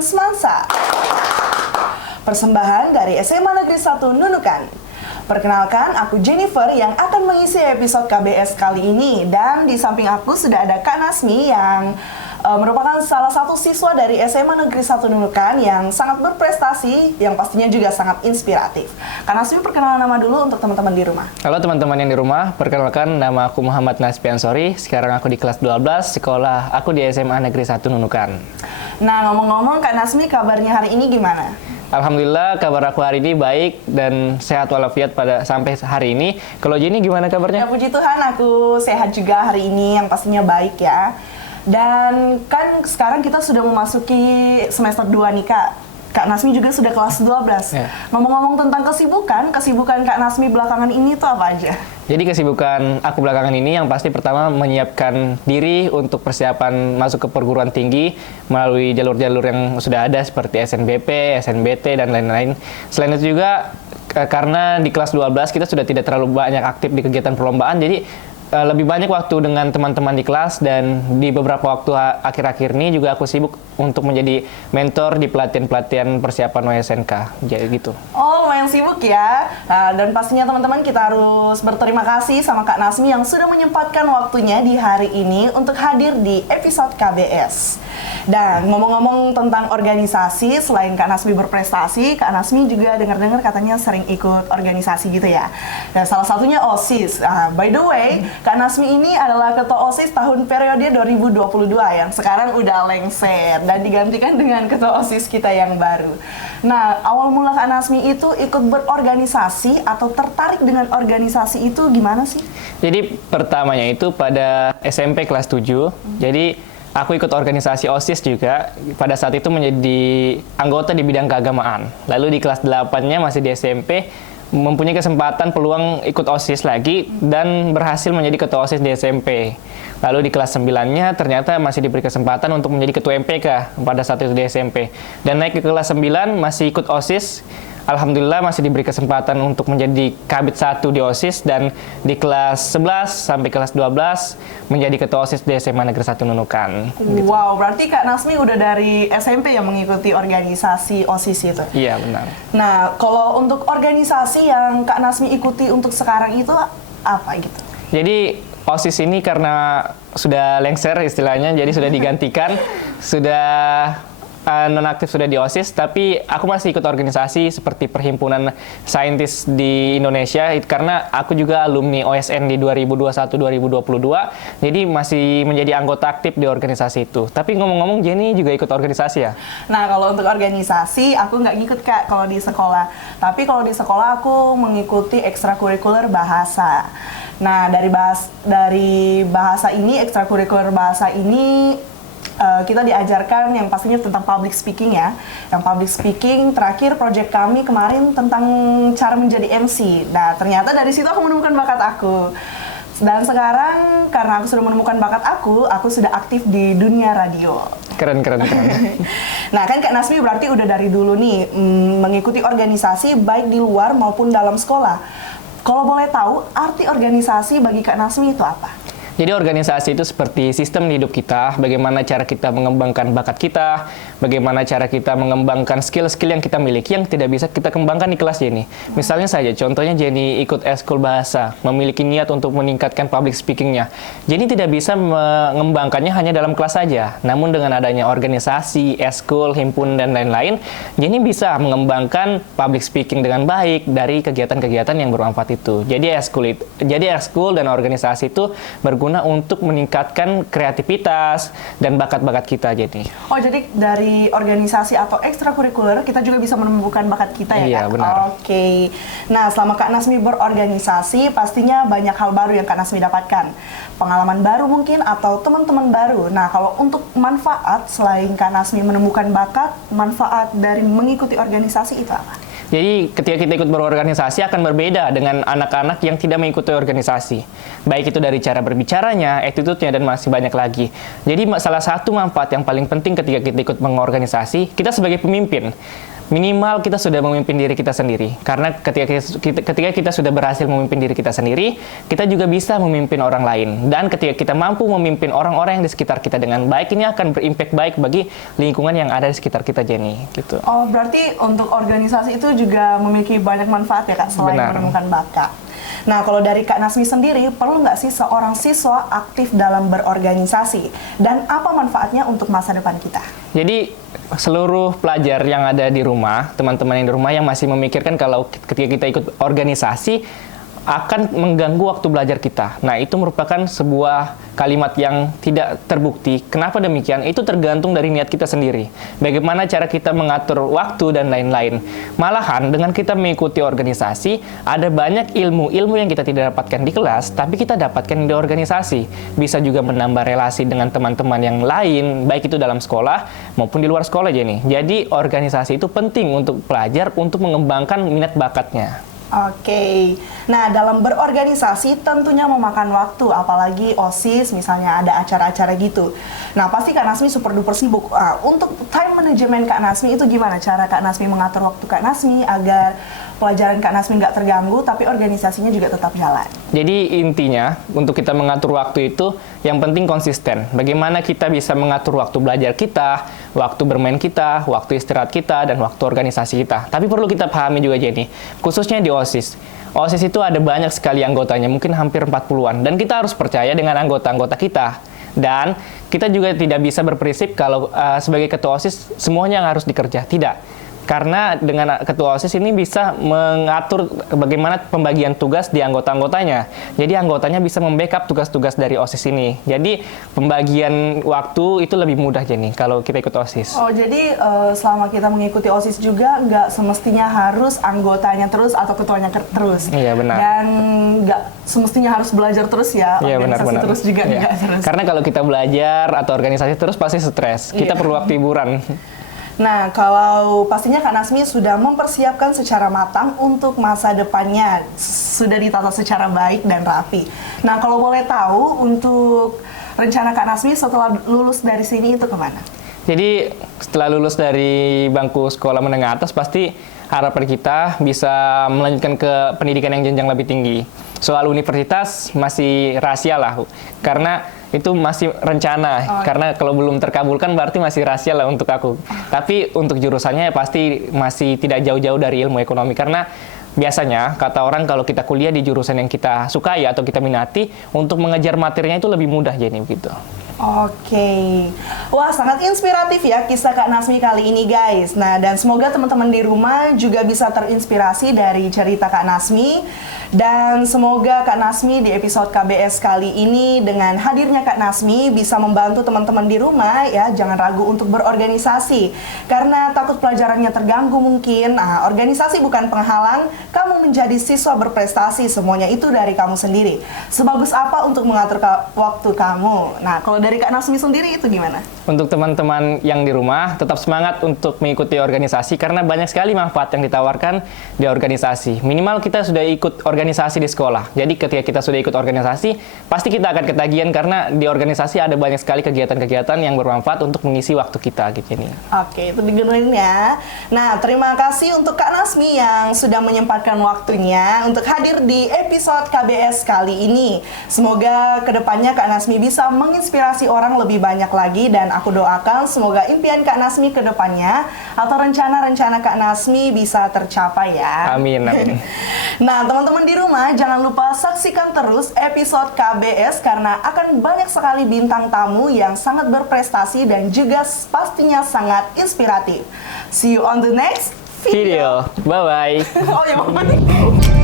dan Semansa. Persembahan dari SMA Negeri 1 Nunukan. Perkenalkan, aku Jennifer yang akan mengisi episode KBS kali ini. Dan di samping aku sudah ada Kak Nasmi yang merupakan salah satu siswa dari SMA Negeri 1 Nunukan yang sangat berprestasi, yang pastinya juga sangat inspiratif. Kak Nasmi, perkenalan nama dulu untuk teman-teman di rumah. Halo teman-teman yang di rumah, perkenalkan nama aku Muhammad Naspi Ansori. Sekarang aku di kelas 12, sekolah aku di SMA Negeri 1 Nunukan. Nah, ngomong-ngomong Kak Nasmi, kabarnya hari ini gimana? Alhamdulillah kabar aku hari ini baik dan sehat walafiat pada sampai hari ini. Kalau Jenny gimana kabarnya? Ya puji Tuhan, aku sehat juga hari ini, yang pastinya baik ya. Dan kan sekarang kita sudah memasuki semester 2 nih Kak. Kak Nasmi juga sudah kelas 12. Ya. Ngomong-ngomong tentang kesibukan Kak Nasmi belakangan ini tuh apa aja? Jadi kesibukan aku belakangan ini yang pasti pertama menyiapkan diri untuk persiapan masuk ke perguruan tinggi melalui jalur-jalur yang sudah ada seperti SNBP, SNBT, dan lain-lain. Selain itu juga karena di kelas 12 kita sudah tidak terlalu banyak aktif di kegiatan perlombaan, jadi lebih banyak waktu dengan teman-teman di kelas, dan di beberapa waktu akhir-akhir ini juga aku sibuk untuk menjadi mentor di pelatihan-pelatihan persiapan OSNK, jadi gitu. Oh, lumayan sibuk ya. Nah, dan pastinya teman-teman kita harus berterima kasih sama Kak Nasmi yang sudah menyempatkan waktunya di hari ini untuk hadir di episode KBS. Dan ngomong-ngomong tentang organisasi, selain Kak Nasmi berprestasi, Kak Nasmi juga dengar-dengar katanya sering ikut organisasi gitu ya. Dan salah satunya OSIS. By the way, Kak Nasmi ini adalah ketua OSIS tahun periode 2022 yang sekarang udah lengser dan digantikan dengan ketua OSIS kita yang baru. Nah, awal mula Kak Nasmi itu ikut berorganisasi atau tertarik dengan organisasi itu gimana sih? Jadi pertamanya itu pada SMP kelas 7. Jadi aku ikut organisasi OSIS juga. Pada saat itu menjadi anggota di bidang keagamaan. Lalu di kelas 8-nya masih di SMP mempunyai kesempatan peluang ikut OSIS lagi dan berhasil menjadi ketua OSIS di SMP. Lalu di kelas 9-nya ternyata masih diberi kesempatan untuk menjadi ketua MPK pada saat itu di SMP. Dan naik ke kelas 9 masih ikut OSIS. Alhamdulillah masih diberi kesempatan untuk menjadi Kabid 1 di OSIS, dan di kelas 11 sampai kelas 12 menjadi ketua OSIS di SMA Negeri 1 Nunukan. Wow, berarti Kak Nasmi udah dari SMP yang mengikuti organisasi OSIS itu? Iya, benar. Nah, kalau untuk organisasi yang Kak Nasmi ikuti untuk sekarang itu apa gitu? Jadi OSIS ini karena sudah lengser istilahnya, jadi sudah digantikan, sudah nonaktif sudah di OSIS, tapi aku masih ikut organisasi seperti Perhimpunan Saintis di Indonesia, karena aku juga alumni OSN di 2021-2022, jadi masih menjadi anggota aktif di organisasi itu. Tapi ngomong-ngomong, Jenny juga ikut organisasi ya? Nah, kalau untuk organisasi, aku nggak ngikut Kak kalau di sekolah. Tapi kalau di sekolah aku mengikuti ekstrakurikuler bahasa. Nah, dari bahasa ini, ekstrakurikuler bahasa ini, kita diajarkan yang pastinya tentang public speaking ya. Yang public speaking, terakhir proyek kami kemarin tentang cara menjadi MC. Nah, ternyata dari situ aku menemukan bakat aku. Dan sekarang karena aku sudah menemukan bakat aku sudah aktif di dunia radio. Keren. Nah, kan Kak Nasmi berarti udah dari dulu nih mengikuti organisasi baik di luar maupun dalam sekolah. Kalau boleh tahu, arti organisasi bagi Kak Nasmi itu apa? Jadi organisasi itu seperti sistem di hidup kita, bagaimana cara kita mengembangkan bakat kita, bagaimana cara kita mengembangkan skill-skill yang kita miliki yang tidak bisa kita kembangkan di kelas Jenny. Misalnya saja, contohnya Jenny ikut eskul bahasa, memiliki niat untuk meningkatkan public speaking-nya. Jenny tidak bisa mengembangkannya hanya dalam kelas saja, namun dengan adanya organisasi, eskul, himpunan, dan lain-lain, Jenny bisa mengembangkan public speaking dengan baik dari kegiatan-kegiatan yang bermanfaat itu. Jadi eskul dan organisasi itu berguna untuk meningkatkan kreativitas dan bakat-bakat kita. Jadi jadi dari organisasi atau ekstrakurikuler kita juga bisa menemukan bakat kita ya, iya, Kak? Benar. Oke. Nah, selama Kak Nasmi berorganisasi pastinya banyak hal baru yang Kak Nasmi dapatkan, pengalaman baru mungkin atau teman-teman baru. Nah, kalau untuk manfaat selain Kak Nasmi menemukan bakat, manfaat dari mengikuti organisasi itu apa? Jadi ketika kita ikut berorganisasi akan berbeda dengan anak-anak yang tidak mengikuti organisasi. Baik itu dari cara berbicaranya, attitude-nya, dan masih banyak lagi. Jadi salah satu manfaat yang paling penting ketika kita ikut mengorganisasi, kita sebagai pemimpin. minimal kita sudah memimpin diri kita sendiri. Karena ketika kita sudah berhasil memimpin diri kita sendiri, kita juga bisa memimpin orang lain. Dan ketika kita mampu memimpin orang-orang yang di sekitar kita dengan baik, ini akan berimpact baik bagi lingkungan yang ada di sekitar kita, Jenny. Gitu. Oh, berarti untuk organisasi itu juga memiliki banyak manfaat ya Kak, selain menemukan bakat. Nah, kalau dari Kak Nasmi sendiri, perlu nggak sih seorang siswa aktif dalam berorganisasi? Dan apa manfaatnya untuk masa depan kita? Jadi, seluruh pelajar yang ada di rumah, teman-teman yang di rumah yang masih memikirkan kalau ketika kita ikut organisasi, akan mengganggu waktu belajar kita. Nah, itu merupakan sebuah kalimat yang tidak terbukti. Kenapa demikian? Itu tergantung dari niat kita sendiri. Bagaimana cara kita mengatur waktu dan lain-lain. Malahan, dengan kita mengikuti organisasi, ada banyak ilmu-ilmu yang kita tidak dapatkan di kelas, tapi kita dapatkan di organisasi. Bisa juga menambah relasi dengan teman-teman yang lain, baik itu dalam sekolah maupun di luar sekolah, Jenny. Jadi, organisasi itu penting untuk pelajar untuk mengembangkan minat bakatnya. Oke, nah dalam berorganisasi tentunya memakan waktu, apalagi OSIS misalnya ada acara-acara gitu. Nah pasti Kak Nasmi super duper sibuk. Untuk time management Kak Nasmi itu gimana cara Kak Nasmi mengatur waktu Kak Nasmi agar pelajaran Kak Nasmi nggak terganggu tapi organisasinya juga tetap jalan? Jadi intinya untuk kita mengatur waktu itu yang penting konsisten. Bagaimana kita bisa mengatur waktu belajar kita, waktu bermain kita, waktu istirahat kita, dan waktu organisasi kita. Tapi perlu kita pahami juga, Jenny, khususnya di OSIS. OSIS itu ada banyak sekali anggotanya, mungkin hampir 40-an. Dan kita harus percaya dengan anggota-anggota kita. Dan kita juga tidak bisa berprinsip kalau sebagai ketua OSIS semuanya yang harus dikerja. Tidak. Karena dengan ketua OSIS ini bisa mengatur bagaimana pembagian tugas di anggota-anggotanya. Jadi anggotanya bisa membackup tugas-tugas dari OSIS ini. Jadi pembagian waktu itu lebih mudah, Jenny, kalau kita ikut OSIS. Oh, jadi selama kita mengikuti OSIS juga nggak semestinya harus anggotanya terus atau ketuanya terus. Iya, benar. Dan nggak semestinya harus belajar terus ya, iya, organisasi benar. terus juga iya. nggak terus. Karena kalau kita belajar atau organisasi terus pasti stres. Kita perlu waktu hiburan. Nah, kalau pastinya Kak Nasmi sudah mempersiapkan secara matang untuk masa depannya, sudah ditata secara baik dan rapi. Nah, kalau boleh tahu untuk rencana Kak Nasmi setelah lulus dari sini itu kemana? Jadi setelah lulus dari bangku sekolah menengah atas, pasti harapan kita bisa melanjutkan ke pendidikan yang jenjang lebih tinggi. Soal universitas masih rahasia lah, karena itu masih rencana. Karena kalau belum terkabulkan berarti masih rahasia lah untuk aku. Tapi untuk jurusannya pasti masih tidak jauh-jauh dari ilmu ekonomi, karena biasanya kata orang kalau kita kuliah di jurusan yang kita sukai atau kita minati, untuk mengejar materinya itu lebih mudah, jadi begitu. Oke, wah sangat inspiratif ya kisah Kak Nasmi kali ini guys. Nah dan semoga teman-teman di rumah juga bisa terinspirasi dari cerita Kak Nasmi. Dan semoga Kak Nasmi di episode KBS kali ini dengan hadirnya Kak Nasmi bisa membantu teman-teman di rumah ya. Jangan ragu untuk berorganisasi karena takut pelajarannya terganggu mungkin. Nah, organisasi bukan penghalang kamu menjadi siswa berprestasi, semuanya itu dari kamu sendiri. Sebagus apa untuk mengatur waktu kamu? Nah kalau dari Kak Nasmi sendiri itu gimana? Untuk teman-teman yang di rumah, tetap semangat untuk mengikuti organisasi karena banyak sekali manfaat yang ditawarkan di organisasi. Minimal kita sudah ikut organisasi di sekolah. Jadi ketika kita sudah ikut organisasi, pasti kita akan ketagihan karena di organisasi ada banyak sekali kegiatan-kegiatan yang bermanfaat untuk mengisi waktu kita gitu nih. Oke, itu didengerin ya. Nah, terima kasih untuk Kak Nasmi yang sudah menyempatkan waktunya untuk hadir di episode KBS kali ini. Semoga kedepannya Kak Nasmi bisa menginspirasi orang lebih banyak lagi dan aku doakan semoga impian Kak Nasmi ke depannya atau rencana-rencana Kak Nasmi bisa tercapai ya. Amin, amin. Nah, teman-teman di rumah jangan lupa saksikan terus episode KBS karena akan banyak sekali bintang tamu yang sangat berprestasi dan juga pastinya sangat inspiratif. See you on the next video. Bye-bye. Oh, yang mana nih?